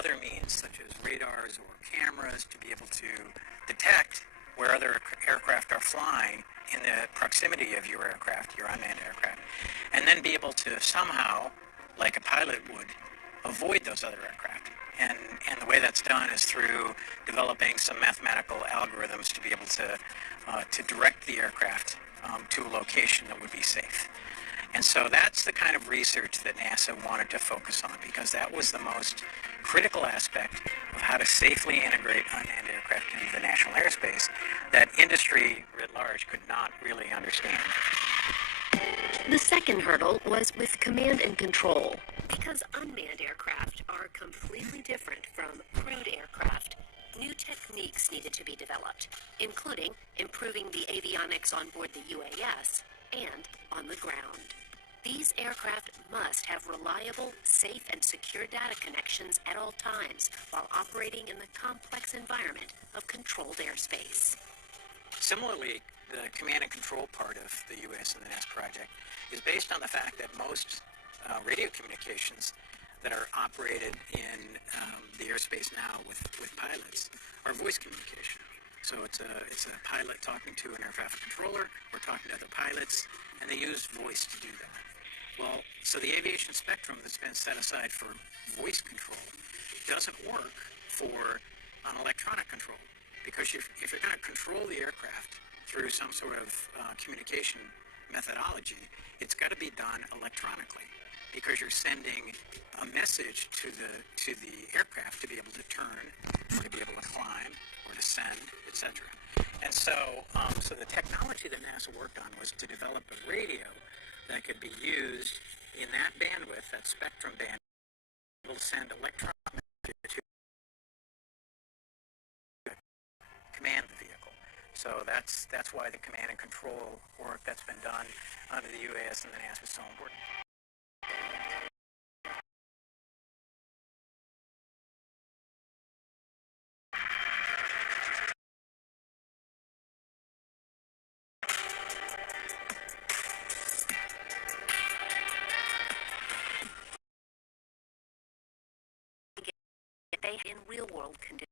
other means, such as radars or cameras, to be able to detect where other aircraft are flying in the proximity of your aircraft, your unmanned aircraft, and then be able to somehow, like a pilot would, avoid those other aircraft. And the way that's done is through developing some mathematical algorithms to be able to direct the aircraft to a location that would be safe. And so that's the kind of research that NASA wanted to focus on, because that was the most critical aspect of how to safely integrate unmanned aircraft into the national airspace that industry writ large could not really understand. The second hurdle was with command and control. Because unmanned aircraft are completely different from crewed aircraft, new techniques needed to be developed, including improving the avionics on board the UAS and on the ground. These aircraft must have reliable, safe, and secure data connections at all times while operating in the complex environment of controlled airspace. Similarly, the command and control part of the UAS and the NAS project is based on the fact that most radio communications that are operated in the airspace now with pilots are voice communication. So it's a pilot talking to an air traffic controller or talking to other pilots, and they use voice to do that. Well, so the aviation spectrum that's been set aside for voice control doesn't work for an electronic control, because if you're going to control the aircraft through some sort of communication methodology, it's got to be done electronically, because you're sending a message to the aircraft to be able to turn, or to be able to climb, or descend, etc. And so the technology that NASA worked on was to develop a radio that could be used in that bandwidth, that spectrum band, to send electronic messages to command the vehicle. So that's why the command and control work that's been done under the UAS and the NAS is so important. They in real-world conditions.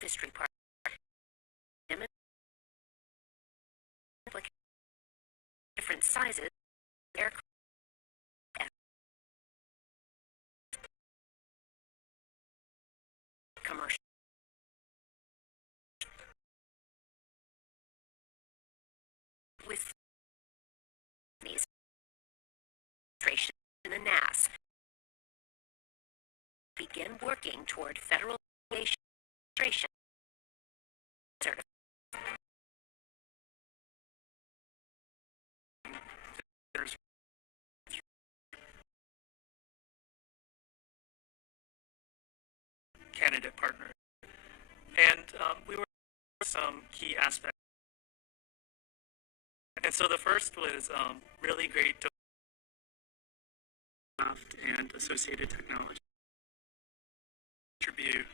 History part. Different sizes. Aircraft. Commercial. With these in the NAS begin working toward federal aviation certification. Candidate partners, and we were some key aspects. And so the first was really great and associated technology. Attribute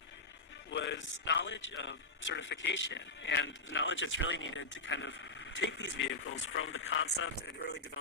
was knowledge of certification and the knowledge that's really needed to kind of take these vehicles from the concept and early development